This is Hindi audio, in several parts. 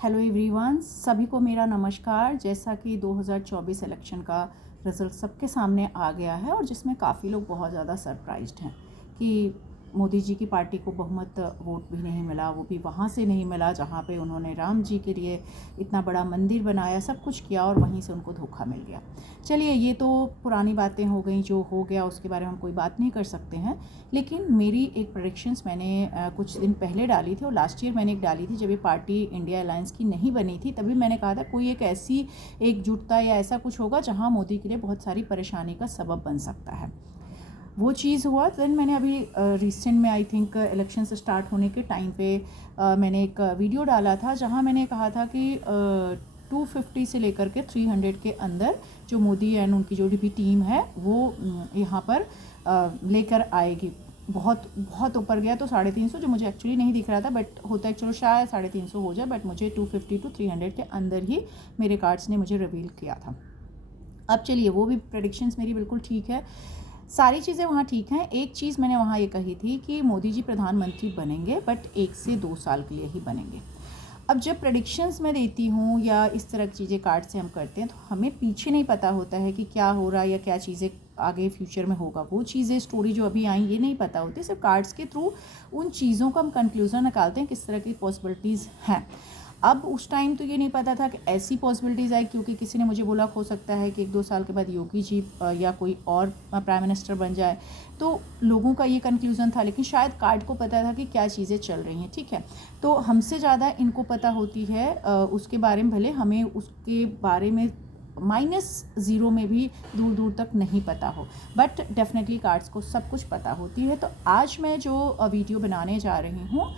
हेलो एवरीवन, सभी को मेरा नमस्कार। जैसा कि 2024 इलेक्शन का रिज़ल्ट सबके सामने आ गया है और जिसमें काफ़ी लोग बहुत ज़्यादा सरप्राइज्ड हैं कि मोदी जी की पार्टी को बहुमत वोट भी नहीं मिला, वो भी वहाँ से नहीं मिला जहाँ पे उन्होंने राम जी के लिए इतना बड़ा मंदिर बनाया, सब कुछ किया और वहीं से उनको धोखा मिल गया। चलिए, ये तो पुरानी बातें हो गई, जो हो गया उसके बारे में हम कोई बात नहीं कर सकते हैं। लेकिन मेरी एक प्रेडिक्शंस मैंने कुछ दिन पहले डाली थी और लास्ट ईयर मैंने एक डाली थी जब ये पार्टी इंडिया अलायंस की नहीं बनी थी। तभी मैंने कहा था कोई एक ऐसी एकजुटता या ऐसा कुछ होगा जहाँ मोदी के लिए बहुत सारी परेशानी का सबब बन सकता है। वो चीज़ हुआ। देन मैंने अभी रिसेंट में आई थिंक इलेक्शन से स्टार्ट होने के टाइम पे मैंने एक वीडियो डाला था जहाँ मैंने कहा था कि 250 से लेकर के 300 के अंदर जो मोदी एंड उनकी जो भी टीम है वो यहाँ पर लेकर आएगी। बहुत बहुत ऊपर गया तो 350, जो मुझे एक्चुअली नहीं दिख रहा था, बट होता है चलो शायद 350 हो जाए, बट मुझे 250 to 300 के अंदर ही मेरे कार्ड्स ने मुझे रिवील किया था। अब चलिए, वो भी प्रेडिक्शंस मेरी बिल्कुल ठीक है, सारी चीज़ें वहाँ ठीक हैं। एक चीज़ मैंने वहाँ ये कही थी कि मोदी जी प्रधानमंत्री बनेंगे, बट 1 से 2 साल के लिए ही बनेंगे। अब जब प्रेडिक्शंस मैं देती हूँ या इस तरह की चीज़ें कार्ड से हम करते हैं तो हमें पीछे नहीं पता होता है कि क्या हो रहा है या क्या चीज़ें आगे फ्यूचर में होगा। वो चीज़ें स्टोरी जो अभी आई ये नहीं पता होती, सिर्फ कार्ड्स के थ्रू उन चीज़ों का हम कंक्लूज़न निकालते हैं किस तरह की पॉसिबिलिटीज़ हैं। अब उस टाइम तो ये नहीं पता था कि ऐसी पॉसिबिलिटीज़ आई, क्योंकि किसी ने मुझे बोला हो सकता है कि 1-2 साल के बाद योगी जी या कोई और प्राइम मिनिस्टर बन जाए, तो लोगों का ये कंक्लूज़न था। लेकिन शायद कार्ड को पता था कि क्या चीज़ें चल रही हैं, ठीक है। तो हमसे ज़्यादा इनको पता होती है उसके बारे में, भले हमें उसके बारे में -0 में भी दूर दूर तक नहीं पता हो, बट डेफिनेटली कार्ड्स को सब कुछ पता होती है। तो आज मैं जो वीडियो बनाने जा रही हूँ,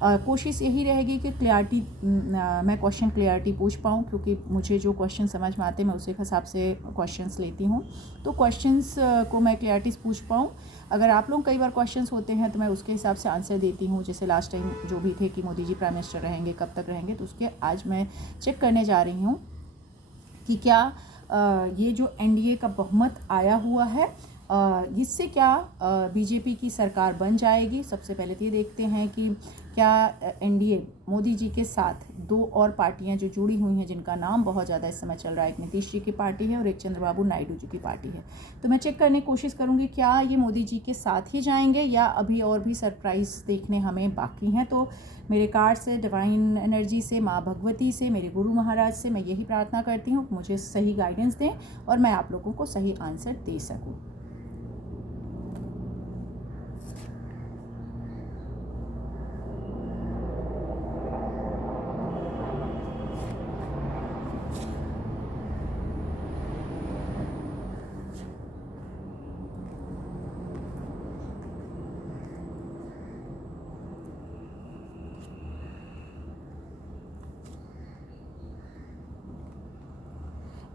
कोशिश यही रहेगी कि क्लियरिटी, मैं क्वेश्चन क्लियरिटी पूछ पाऊँ, क्योंकि मुझे जो क्वेश्चन समझ में आते हैं मैं उसी के हिसाब से क्वेश्चंस लेती हूँ। तो क्वेश्चंस को मैं क्लियरिटीज़ पूछ पाऊँ। अगर आप लोग कई बार क्वेश्चंस होते हैं तो मैं उसके हिसाब से आंसर देती हूँ। जैसे लास्ट टाइम जो भी थे कि मोदी जी प्राइम मिनिस्टर रहेंगे, कब तक रहेंगे, तो उसके आज मैं चेक करने जा रही हूँ कि क्या ये जो एनडीए का बहुमत आया हुआ है इससे क्या बीजेपी की सरकार बन जाएगी। सबसे पहले तो ये देखते हैं कि क्या एनडीए मोदी जी के साथ 2 और पार्टियां जो जुड़ी हुई हैं, जिनका नाम बहुत ज़्यादा इस समय चल रहा है, एक नीतीश जी की पार्टी है और एक चंद्रबाबू नायडू जी की पार्टी है। तो मैं चेक करने की कोशिश करूँगी क्या ये मोदी जी के साथ ही जाएंगे या अभी और भी सरप्राइज़ देखने हमें बाकी हैं। तो मेरे कार्ड से, डिवाइन एनर्जी से, माँ भगवती से, मेरे गुरु महाराज से मैं यही प्रार्थना करती हूँ मुझे सही गाइडेंस दें और मैं आप लोगों को सही आंसर दे सकूँ।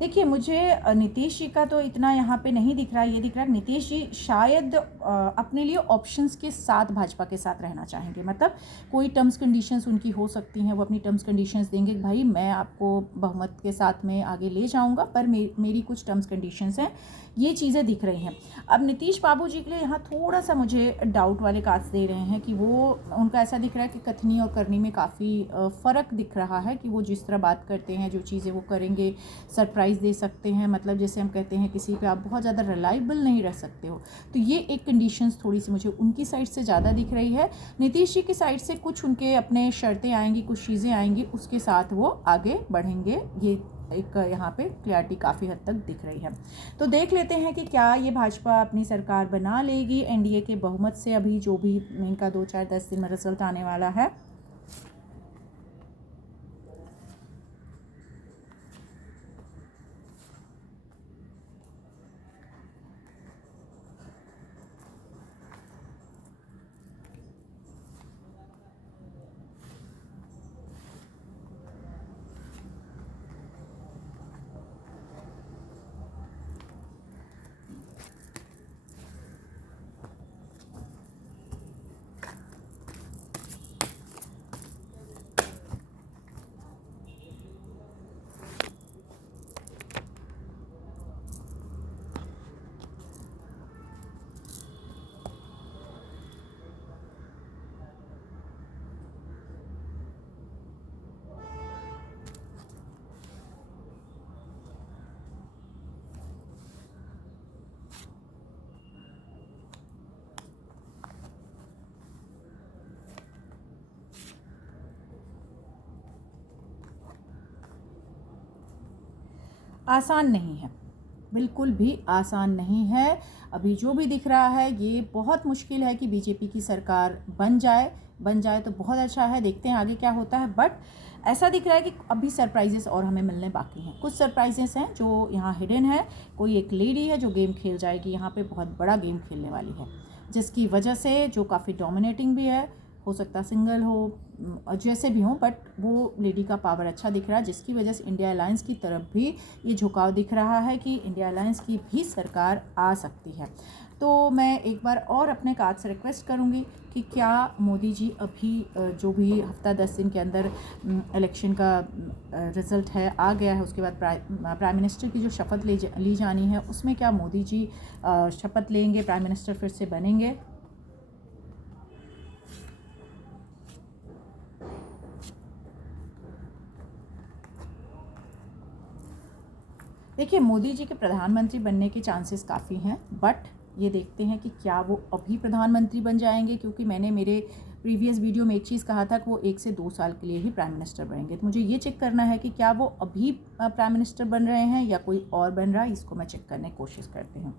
देखिए, मुझे नीतीश जी का तो इतना यहाँ पे नहीं दिख रहा है। ये दिख रहा है नीतीश जी शायद अपने लिए ऑप्शंस के साथ भाजपा के साथ रहना चाहेंगे। मतलब कोई टर्म्स कंडीशंस उनकी हो सकती हैं, वो अपनी टर्म्स कंडीशंस देंगे कि भाई मैं आपको बहुमत के साथ में आगे ले जाऊँगा, पर मेरी कुछ टर्म्स कंडीशंस हैं। ये चीज़ें दिख रही हैं। अब नीतीश बाबू जी के लिए यहाँ थोड़ा सा मुझे डाउट वाले कार्ड्स दे रहे हैं कि वो, उनका ऐसा दिख रहा है कि कथनी और करनी में काफ़ी फ़र्क दिख रहा है, कि वो जिस तरह बात करते हैं, जो चीज़ें वो करेंगे, सरप्राइज़ दे सकते हैं। मतलब जैसे हम कहते हैं किसी पे आप बहुत ज़्यादा रिलायबल नहीं रह सकते हो, तो ये एक कंडीशंस थोड़ी सी मुझे उनकी साइड से ज़्यादा दिख रही है। नीतीश जी की साइड से कुछ उनके अपने शर्तें आएंगी, कुछ चीज़ें आएंगी, उसके साथ वो आगे बढ़ेंगे। ये एक यहाँ पे क्लैरिटी काफ़ी हद तक दिख रही है। तो देख लेते हैं कि क्या ये भाजपा अपनी सरकार बना लेगी एनडीए के बहुमत से। अभी जो भी इनका 2-4-10 दिन में रिजल्ट आने वाला है। आसान नहीं है, बिल्कुल भी आसान नहीं है। अभी जो भी दिख रहा है ये बहुत मुश्किल है कि बीजेपी की सरकार बन जाए तो बहुत अच्छा है, देखते हैं आगे क्या होता है। बट ऐसा दिख रहा है कि अभी सरप्राइजेस और हमें मिलने बाकी हैं। कुछ सरप्राइजेस हैं जो यहाँ हिडन है। कोई एक लेडी है जो गेम खेल जाएगी, यहाँ पे बहुत बड़ा गेम खेलने वाली है, जिसकी वजह से जो काफ़ी डोमिनेटिंग भी है, हो सकता सिंगल हो, जैसे भी हो, बट वो लेडी का पावर अच्छा दिख रहा है, जिसकी वजह से इंडिया अलायंस की तरफ भी ये झुकाव दिख रहा है कि इंडिया अलायंस की भी सरकार आ सकती है। तो मैं एक बार और अपने काज से रिक्वेस्ट करूँगी कि क्या मोदी जी अभी जो भी हफ्ता 10 दिन के अंदर इलेक्शन का रिज़ल्ट है आ गया है, उसके बाद प्राइम मिनिस्टर की जो शपथ ली जानी है, उसमें क्या मोदी जी शपथ लेंगे, प्राइम मिनिस्टर फिर से बनेंगे। देखिए, मोदी जी के प्रधानमंत्री बनने के चांसेस काफ़ी हैं, बट ये देखते हैं कि क्या वो अभी प्रधानमंत्री बन जाएंगे, क्योंकि मैंने मेरे प्रीवियस वीडियो में एक चीज़ कहा था कि वो 1 से 2 साल के लिए ही प्राइम मिनिस्टर बनेंगे। तो मुझे ये चेक करना है कि क्या वो अभी प्राइम मिनिस्टर बन रहे हैं या कोई और बन रहा है, इसको मैं चेक करने की कोशिश करती हूँ।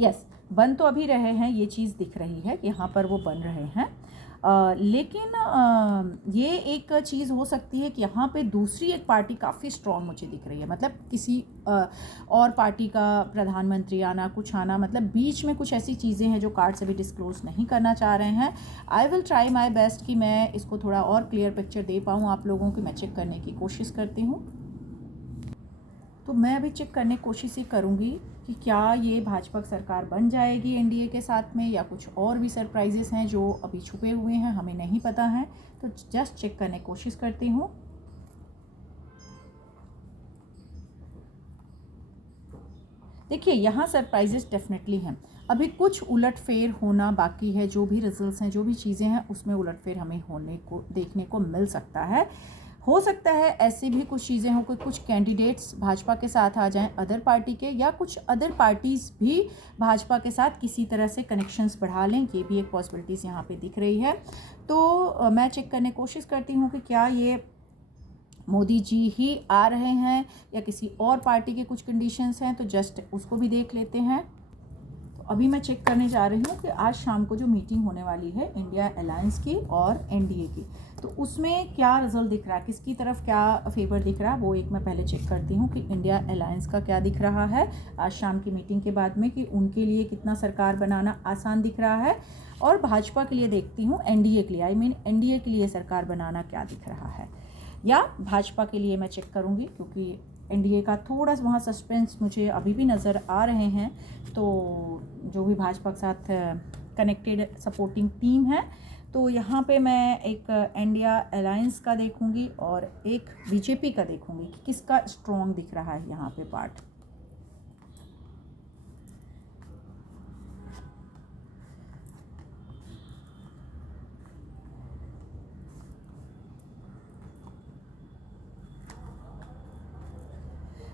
यस, बन तो अभी रहे हैं, ये चीज़ दिख रही है कि यहाँ पर वो बन रहे हैं। लेकिन ये एक चीज़ हो सकती है कि यहाँ पे दूसरी एक पार्टी काफ़ी स्ट्रॉन्ग मुझे दिख रही है, मतलब किसी और पार्टी का प्रधानमंत्री आना, कुछ आना, मतलब बीच में कुछ ऐसी चीज़ें हैं जो कार्ड्स अभी डिस्क्लोज नहीं करना चाह रहे हैं। I will try my best कि मैं इसको थोड़ा और क्लियर पिक्चर दे पाऊँ आप लोगों की, मैं चेक करने की कोशिश करती हूँ। तो मैं अभी चेक करने की कोशिश ये करूँगी कि क्या ये भाजपा सरकार बन जाएगी एनडीए के साथ में, या कुछ और भी सरप्राइजेस हैं जो अभी छुपे हुए हैं, हमें नहीं पता है। तो जस्ट चेक करने की कोशिश करती हूँ। देखिए, यहाँ सरप्राइजेस डेफिनेटली हैं। अभी कुछ उलटफेर होना बाकी है, जो भी रिजल्ट्स हैं, जो भी चीज़ें हैं, उसमें उलटफेर हमें होने को देखने को मिल सकता है। हो सकता है ऐसी भी कुछ चीज़ें हों कि कुछ कैंडिडेट्स भाजपा के साथ आ जाएं अदर पार्टी के, या कुछ अदर पार्टीज़ भी भाजपा के साथ किसी तरह से कनेक्शंस बढ़ा लें, ये भी एक पॉसिबिलिटीज़ यहाँ पे दिख रही है। तो मैं चेक करने की कोशिश करती हूँ कि क्या ये मोदी जी ही आ रहे हैं या किसी और पार्टी के कुछ कंडीशंस हैं, तो जस्ट उसको भी देख लेते हैं। तो अभी मैं चेक करने जा रही हूँ कि आज शाम को जो मीटिंग होने वाली है इंडिया अलायंस की और एनडीए की, तो उसमें क्या रिजल्ट दिख रहा है, किसकी तरफ क्या फेवर दिख रहा है, वो एक मैं पहले चेक करती हूँ कि इंडिया अलायंस का क्या दिख रहा है आज शाम की मीटिंग के बाद में, कि उनके लिए कितना सरकार बनाना आसान दिख रहा है, और भाजपा के लिए देखती हूँ, एनडीए के लिए, आई मीन एनडीए के लिए सरकार बनाना क्या दिख रहा है, या भाजपा के लिए मैं चेक करूँगी, क्योंकि एनडीए का थोड़ा वहाँ सस्पेंस मुझे अभी भी नज़र आ रहे हैं। तो जो भी भाजपा के साथ कनेक्टेड सपोर्टिंग टीम है, तो यहाँ पे मैं एक इंडिया अलायंस का देखूँगी और एक बीजेपी का देखूँगी कि किसका स्ट्रॉन्ग दिख रहा है यहाँ पे पार्ट।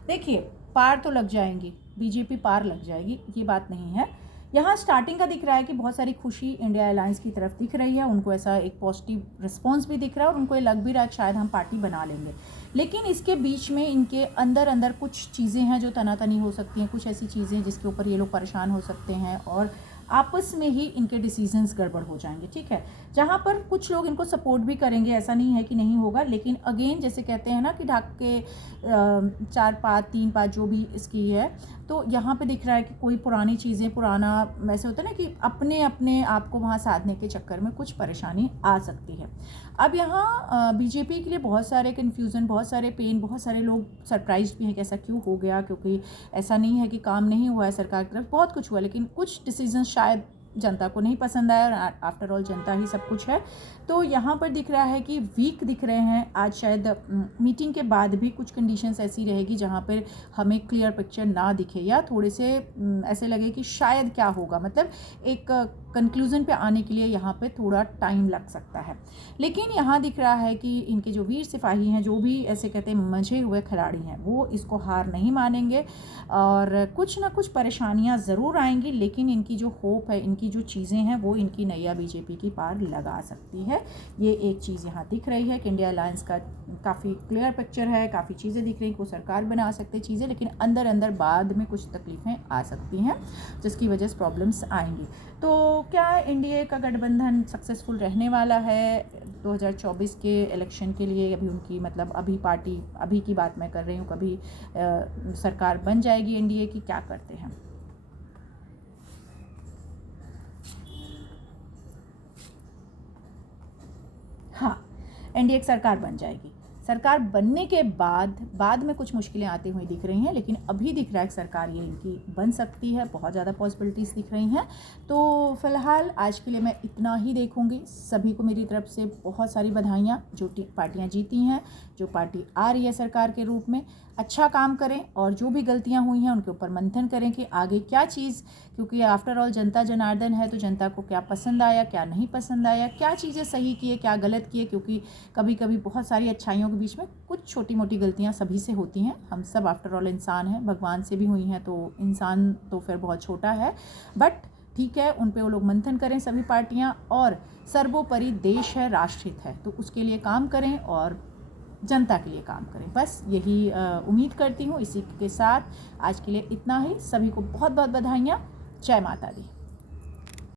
देखिए, पार तो लग जाएंगी, बीजेपी पार लग जाएगी, ये बात नहीं है। यहाँ स्टार्टिंग का दिख रहा है कि बहुत सारी खुशी इंडिया अलायंस की तरफ दिख रही है, उनको ऐसा एक पॉजिटिव रिस्पांस भी दिख रहा है और उनको ये लग भी रहा है कि शायद हम पार्टी बना लेंगे। लेकिन इसके बीच में इनके अंदर अंदर कुछ चीज़ें हैं जो तनातनी हो सकती हैं, कुछ ऐसी चीज़ें जिसके ऊपर ये लोग परेशान हो सकते हैं और आपस में ही इनके डिसीजंस गड़बड़ हो जाएंगे, ठीक है। जहाँ पर कुछ लोग इनको सपोर्ट भी करेंगे, ऐसा नहीं है कि नहीं होगा, लेकिन अगेन जैसे कहते हैं ना कि ढाक के 4 पात 3 पात जो भी इसकी है, तो यहाँ पे दिख रहा है कि कोई पुरानी चीज़ें, पुराना वैसे होता है ना कि अपने अपने आप को वहाँ साधने के चक्कर में कुछ परेशानी आ सकती है। अब यहाँ बीजेपी के लिए बहुत सारे कन्फ्यूज़न, बहुत सारे पेन, बहुत सारे लोग सरप्राइज भी हैं कि ऐसा क्यों हो गया, क्योंकि ऐसा नहीं है कि काम नहीं हुआ है सरकार की तरफ, बहुत कुछ हुआ, लेकिन कुछ डिसीजन शायद जनता को नहीं पसंद आया, और आफ्टर ऑल जनता ही सब कुछ है। तो यहाँ पर दिख रहा है कि वीक दिख रहे हैं आज, शायद मीटिंग के बाद भी कुछ कंडीशंस ऐसी रहेगी जहाँ पर हमें क्लियर पिक्चर ना दिखे, या थोड़े से ऐसे लगे कि शायद क्या होगा, मतलब एक कंक्लूज़न पे आने के लिए यहाँ पे थोड़ा टाइम लग सकता है। लेकिन यहाँ दिख रहा है कि इनके जो वीर सिपाही हैं, जो भी ऐसे कहते हैं मंझे हुए खिलाड़ी हैं, वो इसको हार नहीं मानेंगे और कुछ ना कुछ परेशानियाँ ज़रूर आएंगी, लेकिन इनकी जो होप है, इनकी जो चीज़ें हैं, वो इनकी नैया बीजेपी की पार लगा सकती है। ये एक चीज़ यहाँ दिख रही है कि इंडिया अलायंस का काफ़ी क्लियर पिक्चर है, काफ़ी चीज़ें दिख रही हैं कि वो सरकार बना सकते चीज़ें, लेकिन अंदर अंदर बाद में कुछ तकलीफ़ें आ सकती हैं जिसकी वजह से प्रॉब्लम्स आएंगी। तो क्या एनडीए का गठबंधन सक्सेसफुल रहने वाला है 2024 के इलेक्शन के लिए? अभी उनकी मतलब अभी पार्टी, अभी की बात मैं कर रही हूँ, कभी सरकार बन जाएगी एनडीए की? क्या करते हैं? हाँ, एनडीए की सरकार बन जाएगी। सरकार बनने के बाद में कुछ मुश्किलें आती हुई दिख रही हैं, लेकिन अभी दिख रहा है कि सरकार ये इनकी बन सकती है, बहुत ज़्यादा पॉसिबिलिटीज़ दिख रही हैं। तो फ़िलहाल आज के लिए मैं इतना ही देखूंगी। सभी को मेरी तरफ से बहुत सारी बधाइयाँ, जो पार्टियाँ जीती हैं, जो पार्टी आ रही है सरकार के रूप में। अच्छा काम करें और जो भी गलतियाँ हुई हैं उनके ऊपर मंथन करें कि आगे क्या चीज़, क्योंकि आफ्टर ऑल जनता जनार्दन है, तो जनता को क्या पसंद आया, क्या नहीं पसंद आया, क्या चीज़ें सही किए, क्या गलत किए, क्योंकि कभी कभी बहुत सारी अच्छाइयों के बीच में कुछ छोटी मोटी गलतियां सभी से होती हैं। हम सब आफ्टर ऑल इंसान हैं, भगवान से भी हुई हैं, तो इंसान तो फिर बहुत छोटा है, बट ठीक है, उन पे वो लोग मंथन करें सभी पार्टियां, और सर्वोपरि देश है, राष्ट्रहित है, तो उसके लिए काम करें और जनता के लिए काम करें। बस यही उम्मीद करती हूँ। इसी के साथ आज के लिए इतना ही। सभी को बहुत बहुत बधाइयाँ। जय माता दी।